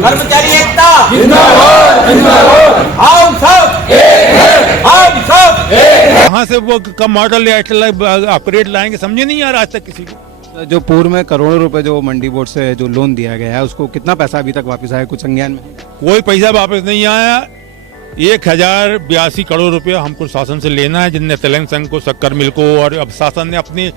कर्मचारी एकता जिंदाबाद जिंदाबाद, हम सब एक हैं, हम सब एक हैं। कहाँ से वो कम मॉडल या अपग्रेड लाएंगे, समझे नहीं यार आज तक किसी को। जो पूर्व में करोड़ों रुपए जो मंडी बोर्ड से जो लोन दिया गया है उसको कितना पैसा अभी तक वापस आया, कुछ संज्ञान में? कोई पैसा वापस नहीं आया। 1082 करोड़ रुपया हमको शासन से लेना है, जिनने तेलंग संघ को, शक्कर मिल को, और अब शासन ने अपनी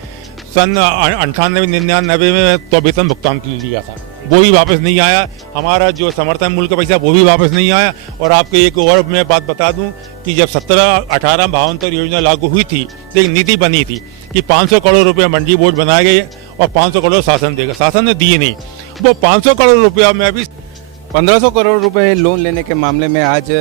सन 98-99 में तो वेतन भुगतान के लिए लिया था, वो भी वापस नहीं आया। हमारा जो समर्थन मूल्य का पैसा वो भी वापस नहीं आया। और आपको एक और मैं बात बता दूं कि जब 17-18 भावांतर योजना लागू हुई थी तो एक नीति बनी थी कि 500 करोड़ रुपया मंडी बोर्ड बनाए गए और 500 करोड़ शासन देगा। शासन ने दिए नहीं, वो 500 करोड़ रुपया में अभी 1500 करोड़ रुपए लोन लेने के मामले में आज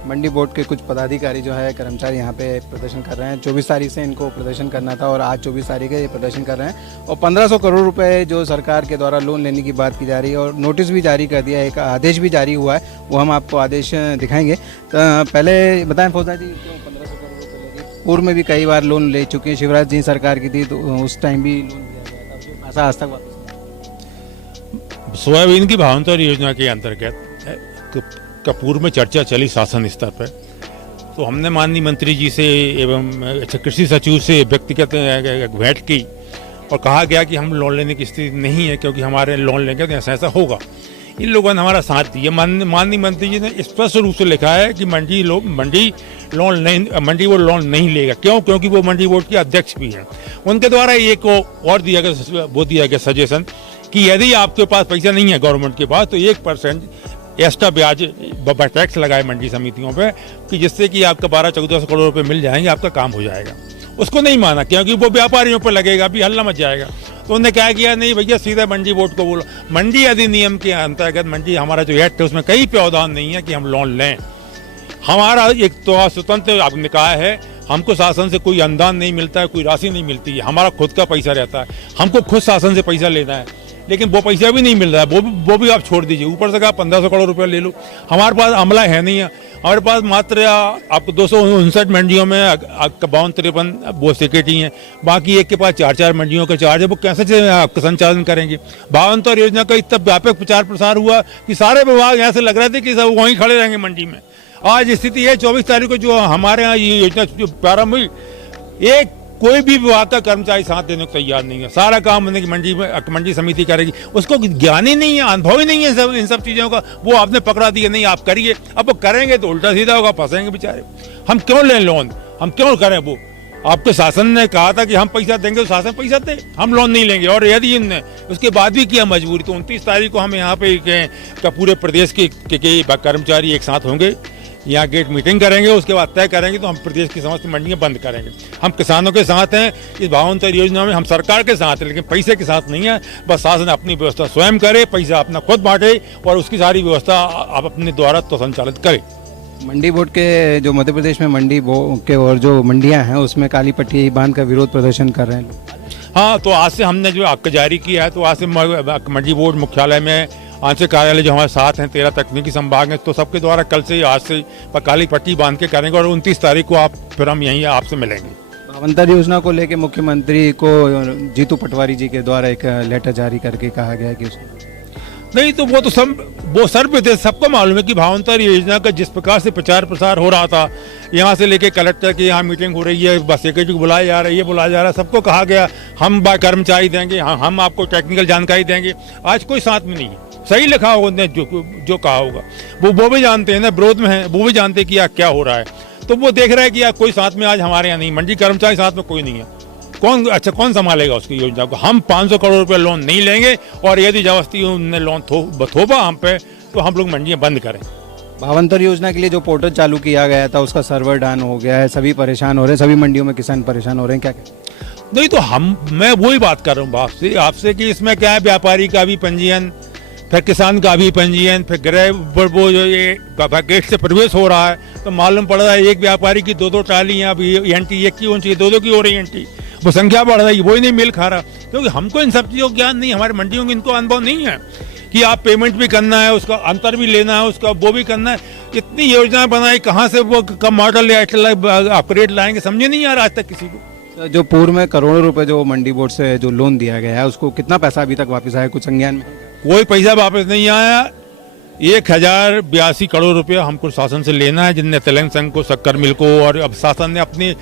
मंडी बोर्ड के कुछ पदाधिकारी जो है, कर्मचारी यहाँ पे प्रदर्शन कर रहे हैं। 24 तारीख से इनको प्रदर्शन करना था और आज 24 तारीख है ये प्रदर्शन कर रहे हैं। और 1500 करोड़ रुपए जो सरकार के द्वारा लोन लेने की बात की जा रही है और नोटिस भी जारी कर दिया है, एक आदेश भी जारी हुआ है, वो हम आपको आदेश दिखाएंगे। तो पहले बताएं फौजदार जी, क्यों 1500 करोड़ रुपये लगे? पूर्व में भी कई बार लोन ले चुके हैं, शिवराज जी सरकार की थी तो उस टाइम भी लोन दिया गया था, जो पैसा आज तक वापस सोयाबीन की भावांतर योजना के अंतर्गत पूर्व में चर्चा चली शासन स्तर पर, तो हमने माननीय मंत्री जी से एवं कृषि सचिव से व्यक्तिगत भेंट की और कहा गया कि हम लोन लेने की स्थिति नहीं है, क्योंकि हमारे लोन लेंगे तो ऐसा ऐसा होगा। इन लोगों ने हमारा साथ दिया। माननीय मंत्री जी ने स्पष्ट रूप से लिखा है कि मंडी बोर्ड लोन नहीं लेगा। क्यों? क्योंकि वो मंडी बोर्ड के अध्यक्ष भी हैं। उनके द्वारा एक और दिया गया सजेशन कि यदि आपके पास पैसा नहीं है गवर्नमेंट के पास, तो 1% एक्स्ट्रा ब्याज टैक्स लगाए मंडी समितियों पे, कि जिससे कि आपका 1200-1400 करोड़ रुपए मिल जाएंगे, आपका काम हो जाएगा। उसको नहीं माना, क्योंकि वो व्यापारियों पर लगेगा, अभी हल्ला मच जाएगा। तो उन्होंने क्या किया, नहीं भैया सीधा मंडी बोर्ड को बोलो। मंडी अधिनियम के अंतर्गत मंडी हमारा जो एक्ट है उसमें कई प्रावधान नहीं है कि हम लोन लें। हमारा एक तो स्वतंत्र निकाय है, हमको शासन से कोई अनुदान नहीं मिलता है, कोई राशि नहीं मिलती है, हमारा खुद का पैसा रहता है। हमको खुद शासन से पैसा लेना है, लेकिन वो पैसा भी नहीं मिल रहा है, वो भी आप छोड़ दीजिए। ऊपर से कहा 1500 करोड़ रुपया ले लो। हमारे पास अमला है नहीं है, हमारे पास मात्र आपको 259 मंडियों में 52-53 वो सेक्रेटरी हैं, बाकी एक के पास 4-4 मंडियों का चार्ज है। वो कैसे आपका संचालन करेंगे? भावांतर योजना का इतना व्यापक प्रचार प्रसार हुआ कि सारे विभाग यहाँ से लग रहे थे कि सब वहीं खड़े रहेंगे मंडी में। आज स्थिति है 24 तारीख को जो हमारे यहाँ ये योजना प्रारंभ हुई, एक कोई भी विभाग का कर्मचारी साथ देने को तैयार नहीं है। सारा काम मंडी समिति करेगी। उसको ज्ञान ही नहीं है, अनुभव ही नहीं है इन सब चीज़ों का। वो आपने पकड़ा दिया, नहीं आप करिए। अब वो करेंगे तो उल्टा सीधा होगा, फंसेंगे बेचारे। हम क्यों लें लोन, हम क्यों करें? वो आपके शासन ने कहा था कि हम पैसा देंगे, तो शासन पैसा दे, हम लोन नहीं लेंगे। और यदि इनने उसके बाद भी किया मजबूरी, तो 29 तारीख को हम यहाँ पे पूरे प्रदेश के कर्मचारी एक साथ होंगे, यहाँ गेट मीटिंग करेंगे, उसके बाद तय करेंगे तो हम प्रदेश की समस्त मंडियां बंद करेंगे। हम किसानों के साथ हैं इस भावांतर योजना में, हम सरकार के साथ हैं, लेकिन पैसे के साथ नहीं है। बस शासन अपनी व्यवस्था स्वयं करे, पैसा अपना खुद बांटे और उसकी सारी व्यवस्था आप अपने द्वारा तो संचालित करे। मंडी बोर्ड के जो मध्य प्रदेश में मंडी बोर्ड के और जो मंडियां हैं उसमें काली पट्टी बांध का विरोध प्रदर्शन कर रहे हैं लोग। हाँ, तो आज से हमने जो आपका जारी किया है, तो आज से मंडी बोर्ड मुख्यालय में आंचलिक कार्यालय जो हमारे साथ हैं 13 तकनीकी संभाग हैं, तो सबके द्वारा कल से आज से काली पट्टी बांध के करेंगे और 29 तारीख को फिर हम यहीं आपसे मिलेंगे। भावांतर योजना को लेकर मुख्यमंत्री को जीतू पटवारी जी के द्वारा एक लेटर जारी करके कहा गया कि उसको नहीं, तो वो सर्वप्रदेश सबको मालूम है कि भावांतर योजना का जिस प्रकार से प्रचार प्रसार हो रहा था, यहाँ से लेके कलेक्टर की यहाँ मीटिंग हो रही है, बस सेक्रेटरी को बुलाया जा रहा है, ये बुलाया जा रहा है, सबको कहा गया हम कर्मचारी देंगे, हम आपको टेक्निकल जानकारी देंगे। आज कोई साथ में नहीं है। सही लिखा होगा उन्होंने जो कहा होगा, वो भी जानते हैं ना, विरोध में है, वो भी जानते हैं कि यार क्या हो रहा है। तो वो देख रहा है कि यार कोई साथ में आज हमारे यहाँ नहीं, मंडी कर्मचारी साथ में कोई नहीं है। कौन संभालेगा उसकी योजना को? हम 500 करोड़ रुपए लोन नहीं लेंगे और यदि जबरदस्ती उन्होंने लोन थोपा हम पे, तो हम लोग मंडियां बंद करें। भावांतर योजना के लिए जो पोर्टल चालू किया गया था उसका सर्वर डाउन हो गया है, सभी परेशान हो रहे हैं, सभी मंडियों में किसान परेशान हो रहे हैं, क्या नहीं, तो मैं वही बात कर रहा हूँ आपसे कि इसमें क्या है, व्यापारी का भी पंजीयन, फिर किसान का भी पंजीयन, फिर गृह वो जो ये गेट से प्रवेश हो रहा है, तो मालूम पड़ रहा है एक व्यापारी की 2-2 ट्रालियाँ अभी एंट्री, एक की होनी चाहिए 2-2 की हो रही एंट्री। वो संख्या बढ़ रही है, वो ही नहीं मिल खा रहा, क्योंकि हमको इन सब चीज़ों का ज्ञान नहीं, हमारे मंडियों में इनको अनुभव नहीं है कि आप पेमेंट भी करना है, उसका अंतर भी लेना है, उसका वो भी करना है। इतनी योजनाएं बनाई, कहाँ से वो कम मॉडल या अपग्रेड लाएंगे, समझे नहीं यार आज तक किसी को। जो पूर्व में करोड़ों रुपए जो मंडी बोर्ड से जो लोन दिया गया है उसको कितना पैसा अभी तक वापस आया, कुछ संज्ञान में? कोई पैसा वापस नहीं आया। 1082 करोड़ रुपए हमको शासन से लेना है, जिनने तेलंग संघ को, शक्कर मिल को, और अब शासन ने अपनी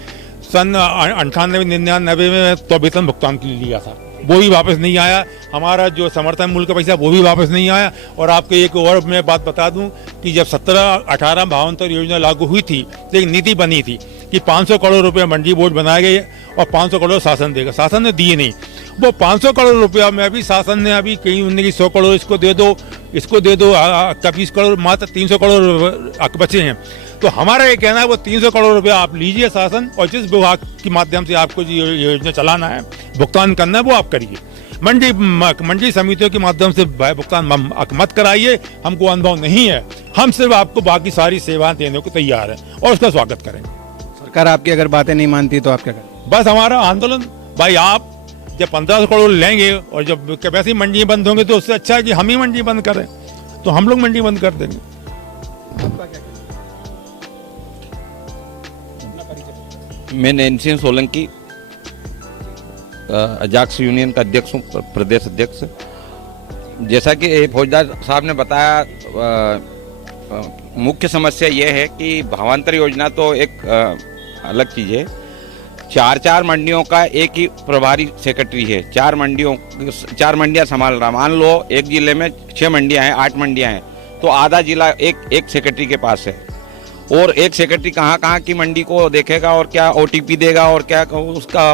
सन 98-99 में तो वेतन भुगतान के लिए लिया था, वो भी वापस नहीं आया। हमारा जो समर्थन मूल्य का पैसा वो भी वापस नहीं आया। और आपको एक और मैं बात बता दूं कि जब 17-18 भावांतर योजना लागू हुई थी तो एक नीति बनी थी कि 500 करोड़ रुपए मंडी बोर्ड बनाए गए और 500 करोड़ शासन देगा। शासन ने दिए नहीं। वो 500 करोड़ रुपया में अभी शासन ने अभी कहीं उन्होंने की 100 करोड़ इसको दे दो, इसको दे दो, 20 करोड़, मात्र 300 करोड़ बचे हैं। तो हमारा ये कहना है वो 300 करोड़ रुपया आप लीजिए शासन, और जिस विभाग के माध्यम से आपको जो योजना चलाना है, भुगतान करना है, वो आप करिए। मंडी समितियों के माध्यम से भुगतान मत कराइए, हमको अनुभव नहीं है। हम सिर्फ आपको बाकी सारी सेवाएं देने को तैयार हैं और उसका स्वागत करेंगे। सरकार आपकी अगर बातें नहीं मानती तो आप क्या करें? बस हमारा आंदोलन, भाई आप जब 1500 करोड़ लेंगे और जब वैसे ही मंडी बंद होंगे तो उससे अच्छा है कि हम ही मंडी बंद करें, तो हम लोग मंडी बंद कर देंगे। मैं नैन्सी सोलंकी, अजाक्स यूनियन का अध्यक्ष हूँ, प्रदेश अध्यक्ष। जैसा कि फौजदार साहब ने बताया, मुख्य समस्या ये है कि भावांतर योजना तो एक अलग चीज़ है। 4 मंडियों का एक ही प्रभारी सेक्रेटरी है, 4 मंडियाँ संभाल रहा। मान लो एक जिले में 6 मंडियाँ हैं, 8 मंडियाँ हैं, तो आधा जिला एक सेक्रेटरी के पास है। और एक सेक्रेटरी कहाँ की मंडी को देखेगा और क्या OTP देगा और क्या उसका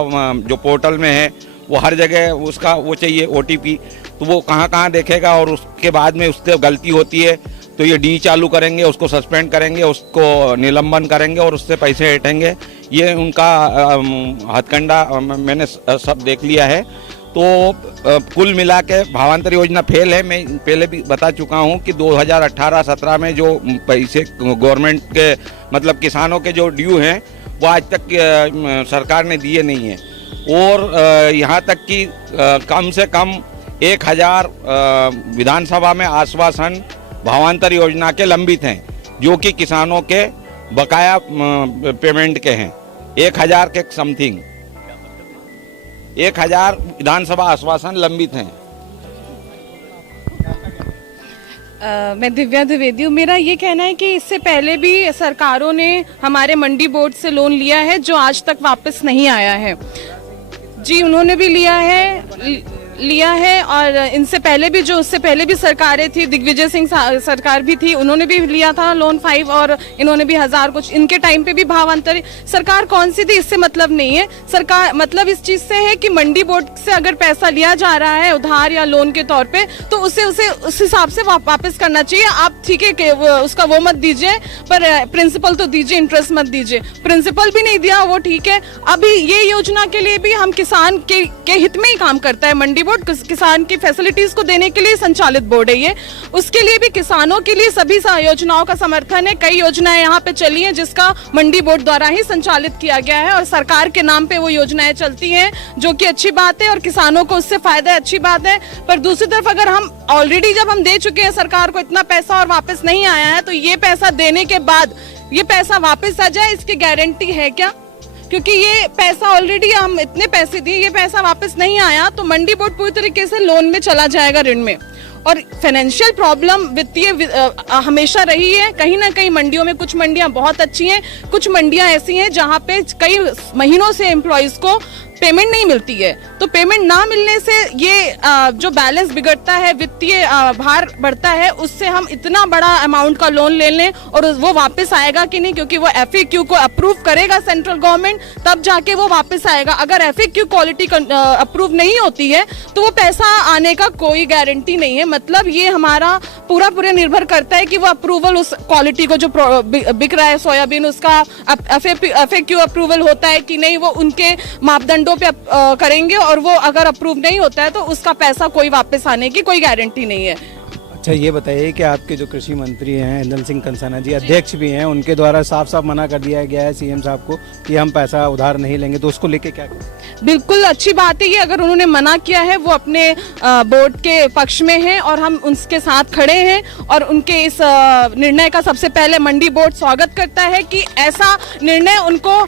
जो पोर्टल में है वो हर जगह उसका वो चाहिए OTP, तो वो कहाँ देखेगा। और उसके बाद में उससे गलती होती है तो ये डी चालू करेंगे, उसको सस्पेंड करेंगे, उसको निलंबन करेंगे और उससे पैसे हटेंगे। ये उनका हथकंडा मैंने सब देख लिया है। तो कुल मिला के भावांतर योजना फेल है। मैं पहले भी बता चुका हूं कि 2018-17 में जो पैसे गवर्नमेंट के मतलब किसानों के जो ड्यू हैं वो आज तक सरकार ने दिए नहीं है। और यहाँ तक कि कम से कम 1000 विधानसभा में आश्वासन भावांतर योजना के लंबित हैं, जो कि किसानों के बकाया पेमेंट के हैं। 1000 के समथिंग 1000 विधानसभा आश्वासन लंबित हैं। मैं दिव्या द्विवेदी हूँ। मेरा ये कहना है कि इससे पहले भी सरकारों ने हमारे मंडी बोर्ड से लोन लिया है जो आज तक वापस नहीं आया है। जी, उन्होंने भी लिया है और इनसे पहले भी जो उससे पहले भी सरकारें थी, दिग्विजय सिंह सरकार भी थी, उन्होंने भी लिया था लोन 5 और इन्होंने भी 1000 कुछ। इनके टाइम पे भी भावांतर सरकार कौन सी थी इससे मतलब नहीं है। सरकार मतलब इस चीज से है कि मंडी बोर्ड से अगर पैसा लिया जा रहा है उधार या लोन के तौर पे तो उसे उस हिसाब से वापस करना चाहिए। आप ठीक है उसका वो मत दीजिए, पर प्रिंसिपल तो दीजिए, इंटरेस्ट मत दीजिए। प्रिंसिपल भी नहीं दिया वो ठीक है। अभी ये योजना के लिए भी हम किसान के हित में ही काम करता है मंडी बोर्ड। किसान की फैसिलिटीज को देने के लिए संचालित बोर्ड है ये। उसके लिए भी किसानों के लिए सभी योजनाओं का समर्थन है। कई योजनाएं यहाँ पे चली हैं जिसका मंडी बोर्ड द्वारा ही संचालित किया गया है और सरकार के नाम पे वो योजनाएं चलती हैं, जो कि अच्छी बात है और किसानों को उससे फायदा है, अच्छी बात है। पर दूसरी तरफ अगर हम ऑलरेडी जब हम दे चुके हैं सरकार को इतना पैसा और वापस नहीं आया है, तो ये पैसा देने के बाद ये पैसा वापस आ जाए इसकी गारंटी है क्या? क्योंकि ये पैसा ऑलरेडी हम इतने पैसे दिए, ये पैसा वापस नहीं आया तो मंडी बोर्ड पूरी तरीके से लोन में चला जाएगा, ऋण में। और फाइनेंशियल प्रॉब्लम वित्तीय हमेशा रही है। कहीं ना कहीं मंडियों में कुछ मंडियां बहुत अच्छी हैं, कुछ मंडियां ऐसी हैं जहां पे कई महीनों से एम्प्लॉइज को पेमेंट नहीं मिलती है। तो पेमेंट ना मिलने से ये जो बैलेंस बिगड़ता है, वित्तीय भार बढ़ता है, उससे हम इतना बड़ा अमाउंट का लोन ले लें और वो वापस आएगा कि नहीं, क्योंकि वो FAQ को अप्रूव करेगा सेंट्रल गवर्नमेंट, तब जाके वो वापस आएगा। अगर FAQ क्वालिटी अप्रूव नहीं होती है तो वो पैसा आने का कोई गारंटी नहीं है। मतलब ये हमारा पूरा निर्भर करता है कि वो अप्रूवल उस क्वालिटी को जो बिक रहा है सोयाबीन, उसका FAQ अप्रूवल होता है कि नहीं, वो उनके मापदंडों पे करेंगे और वो अगर अप्रूव नहीं होता है तो उसका पैसा कोई वापस आने की कोई गारंटी नहीं है। अच्छा, ये बताइए कि आपके जो कृषि मंत्री हैं इंदल सिंह कंसाना जी, अध्यक्ष भी हैं, उनके द्वारा साफ मना कर दिया गया है CM साहब को कि हम पैसा उधार नहीं लेंगे, तो उसको लेके क्या? बिल्कुल अच्छी बात है ये। अगर उन्होंने मना किया है, वो अपने बोर्ड के पक्ष में है और हम उनके साथ खड़े हैं और उनके इस निर्णय का सबसे पहले मंडी बोर्ड स्वागत करता है कि ऐसा निर्णय उनको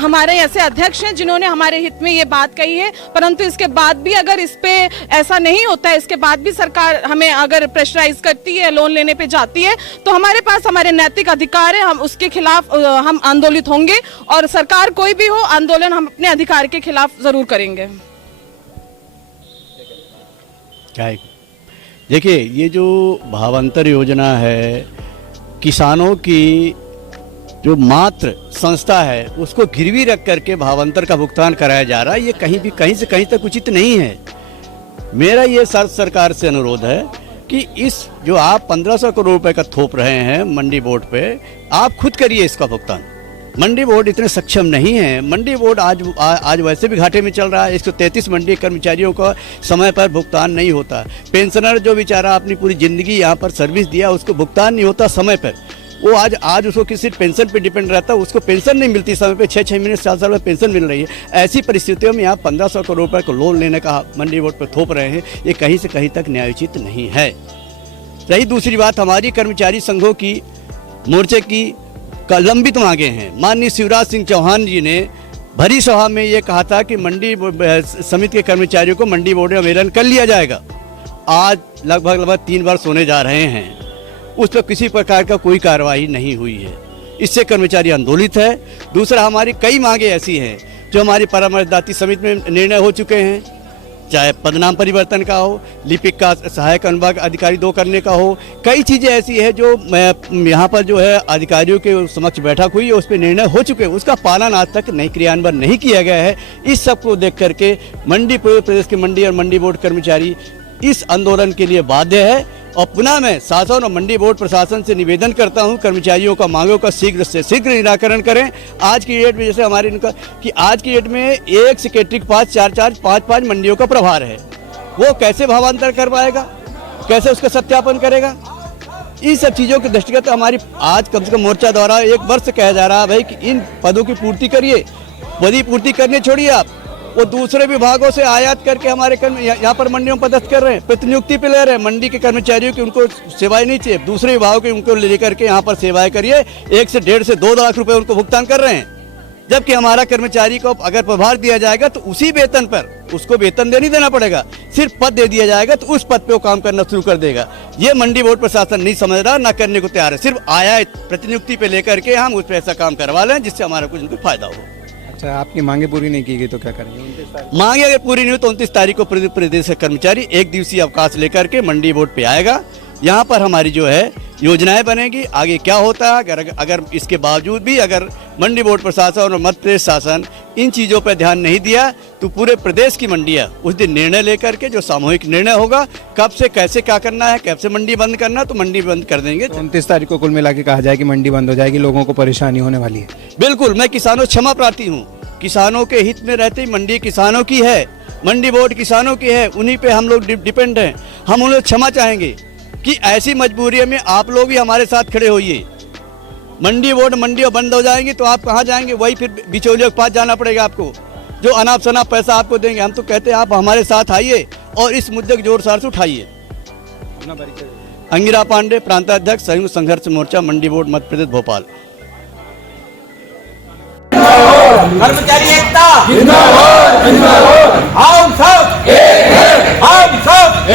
हमारे ऐसे अध्यक्ष हैं जिन्होंने हमारे हित में ये बात कही है। परंतु इसके बाद भी अगर इस पे ऐसा नहीं होता है, इसके बाद भी सरकार हमें अगर प्रेशराइज करती है, लोन लेने पे जाती है, तो हमारे पास हमारे नैतिक अधिकार है, हम उसके खिलाफ हम आंदोलित होंगे और सरकार कोई भी हो, आंदोलन हम अपने अधिकार के खिलाफ जरूर करेंगे। देखिए, ये जो भावांतर योजना है, किसानों की जो मात्र संस्था है उसको गिरवी रख करके भावांतर का भुगतान कराया जा रहा है, ये कहीं से कहीं तक उचित नहीं है। मेरा ये सरकार से अनुरोध है कि इस जो आप 1500 करोड़ रुपए का थोप रहे हैं मंडी बोर्ड पे, आप खुद करिए इसका भुगतान। मंडी बोर्ड इतने सक्षम नहीं है। मंडी बोर्ड आज वैसे भी घाटे में चल रहा है। 133 मंडी कर्मचारियों का समय पर भुगतान नहीं होता। पेंशनर जो बेचारा अपनी पूरी ज़िंदगी यहाँ पर सर्विस दिया, उसको भुगतान नहीं होता समय पर। वो आज उसको किसी पेंशन पे डिपेंड रहता है, उसको पेंशन नहीं मिलती समय पे। 6 महीने 4 साल में पेंशन मिल रही है। ऐसी परिस्थितियों में आप 1500 करोड़ रुपये को लोन लेने का मंडी बोर्ड पर थोप रहे हैं, ये कहीं से कहीं तक न्यायोचित नहीं है। रही दूसरी बात, हमारी कर्मचारी संघों की मोर्चे की लंबित मांगे हैं। माननीय शिवराज सिंह चौहान जी ने भरी सभा में ये कहा था कि मंडी समिति के कर्मचारियों को मंडी बोर्ड में आवेदन कर लिया जाएगा। आज लगभग 3 वर्ष होने जा रहे हैं, उस पर किसी प्रकार का कोई कार्रवाई नहीं हुई है। इससे कर्मचारी आंदोलित है। दूसरा, हमारी कई मांगे ऐसी हैं जो हमारी परामर्शदात्री समिति में निर्णय हो चुके हैं, चाहे पदनाम परिवर्तन का हो, लिपिक का सहायक अनुभाग अधिकारी 2 करने का हो। कई चीज़ें ऐसी है जो यहाँ पर जो है अधिकारियों के समक्ष बैठक हुई है, उस पर निर्णय हो चुके हैं, उसका पालन आज तक नहीं क्रियान्वयन नहीं किया गया है। इस सब को देख करके मंडी पूरे प्रदेश के मंडी और मंडी बोर्ड कर्मचारी इस आंदोलन के लिए बाध्य है। और पुनः मैं शासन और मंडी बोर्ड प्रशासन से निवेदन करता हूं, कर्मचारियों का मांगों का शीघ्र से शीघ्र निराकरण करें। आज की डेट में जैसे हमारे इनका कि आज की डेट में एक सेक्रेटरी के पास 4-5 मंडियों का प्रभार है, वो कैसे भावांतर कर पाएगा, कैसे उसका सत्यापन करेगा? इन सब चीज़ों के दृष्टिगत हमारी आज कम से कम मोर्चा द्वारा 1 वर्ष से कहा जा रहा है भाई कि इन पदों की पूर्ति करिए। पदी पूर्ति करने छोड़िए, आप वो दूसरे विभागों से आयात करके हमारे यहाँ पर मंडियों में पदस्थ कर रहे हैं, प्रतिनियुक्ति पे ले रहे हैं। मंडी के कर्मचारियों की उनको सेवाएं नहीं चाहिए, दूसरे विभागों के उनको लेकर के यहाँ पर सेवाएं करिए। 1 से 1.5 से 2 लाख रुपए उनको भुगतान कर रहे हैं, जबकि हमारा कर्मचारी को अगर प्रभार दिया जाएगा तो उसी वेतन पर उसको वेतन नहीं देना पड़ेगा, सिर्फ पद दे दिया जाएगा तो उस पद पे वो काम करना शुरू कर देगा। ये मंडी बोर्ड प्रशासन नहीं समझ रहा, ना करने को तैयार है। सिर्फ आयात प्रतिनियुक्ति पे लेकर के हम उस पर ऐसा काम करवा लें जिससे हमारा कुछ उनको फायदा हो। अच्छा, आपकी मांगे पूरी नहीं की गई तो क्या करेंगे? मांगे अगर पूरी नहीं हो तो 29 तारीख को प्रदेश का कर्मचारी 1 दिवसीय अवकाश लेकर के मंडी बोर्ड पे आएगा। यहाँ पर हमारी जो है योजनाएं बनेगी। आगे क्या होता है, अगर इसके बावजूद भी अगर मंडी बोर्ड प्रशासन और मध्य प्रदेश शासन इन चीज़ों पर ध्यान नहीं दिया तो पूरे प्रदेश की मंडियाँ उस दिन निर्णय लेकर के जो सामूहिक निर्णय होगा, कब से कैसे क्या करना है, कब से मंडी बंद करना, तो मंडी बंद कर देंगे। 29 तारीख को कुल मिला के कहा जाए कि मंडी बंद हो जाएगी, लोगों को परेशानी होने वाली है। बिल्कुल, मैं किसानों से क्षमा प्रार्थी हूँ। किसानों के हित में रहती मंडी किसानों की है, मंडी बोर्ड किसानों की है, उन्हीं पे हम लोग डिपेंड हैं। हम उन्हें क्षमा चाहेंगे कि ऐसी मजबूरी में आप लोग भी हमारे साथ खड़े होइए। मंडी बोर्ड मंडियाँ बंद हो जाएंगी तो आप कहाँ जाएंगे? वही फिर बिचौलियों के पास जाना पड़ेगा आपको, जो अनाप शनाप पैसा आपको देंगे। हम तो कहते हैं आप हमारे साथ आइए और इस मुद्दे को जोर शोर से उठाइए। अंगिरा पांडे, प्रांताध्यक्ष, संयुक्त संघर्ष मोर्चा, मंडी बोर्ड, मध्य प्रदेश, भोपाल। कर्मचारी एकता जिंदाबाद जिंदाबाद। हम सब एक हैं, हम सब